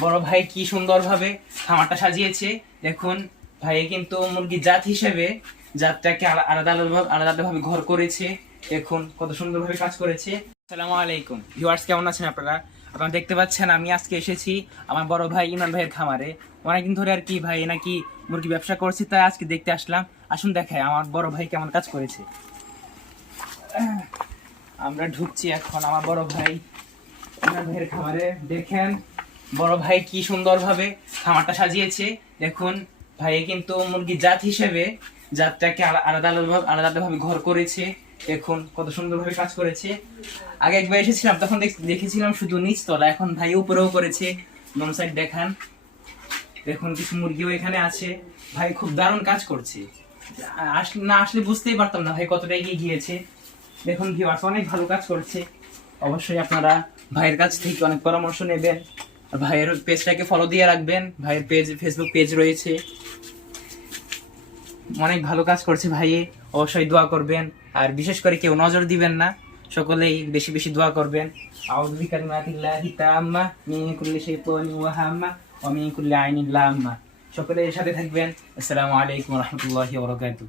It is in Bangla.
বড় ভাই কি সুন্দর ভাবে খামারটা সাজিয়েছে। দেখুন ভাই কিন্তু মুরগির জাত হিসেবে জাতটাকে আলাদা ভাবে ঘর করেছে। দেখুন কত সুন্দর ভাবে কাজ করেছে। আসসালামু আলাইকুম ভিউয়ার্স, কেমন আছেন আপনারা? আপনারা দেখতে পাচ্ছেন আমি আজকে এসেছি আমার বড় ভাই ইমরান ভাইয়ের খামারে। অনেকদিন ধরে আর কি ভাই নাকি মুরগি ব্যবসা করছে, তাই আজকে দেখতে আসলাম। আসুন দেখায় আমার বড় ভাই কেমন কাজ করেছে। আমরা ঢুকছি এখন আমার বড় ভাই ইমরান ভাইয়ের খামারে। দেখেন বড় ভাই কি সুন্দর ভাবে খামারটা সাজিয়েছে। দেখুন ভাই কিন্তু মুরগির জাত হিসেবে জাতটাকে আলাদা ভাবে ঘর করেছে। দেখুন কত সুন্দর ভাবে কাজ করেছে। আগে একবার এসেছিলাম তখন দেখেছিলাম শুধু নিচতলা, এখন ভাই উপরেও করেছে। নন সাইড দেখান, দেখুন কিছু মুরগিও এখানে আছে। ভাই খুব দারুণ কাজ করছে। না আসলে বুঝতেই পারতাম না ভাই কতটা এগিয়ে গিয়েছে। দেখুন ভিউয়ার্স অনেক ভালো কাজ করছে। অবশ্যই আপনারা ভাইয়ের কাছ থেকে অনেক পরামর্শ নেবেন। আর ভাইয়ের পেজটাকে ফলো দিয়ে রাখবেন। ভাইয়ের ফেসবুক পেজ রয়েছে। অনেক ভালো কাজ করছে ভাইয়ে, অবশ্যই দোয়া করবেন। আর বিশেষ করে কেউ নজর দিবেন না, সকলেই বেশি বেশি দোয়া করবেন। আউযু বিকালিমাতিল্লাহি তাম্মা মিন কুল্লি শাইতানিন ওয়া হাম্মা ওয়া মিন কুল্লি আইনিন লাম্মা। সকলে এর সাথে থাকবেন। আসসালামু আলাইকুম ওয়া রাহমাতুল্লাহি ওয়া বারাকাতুহু।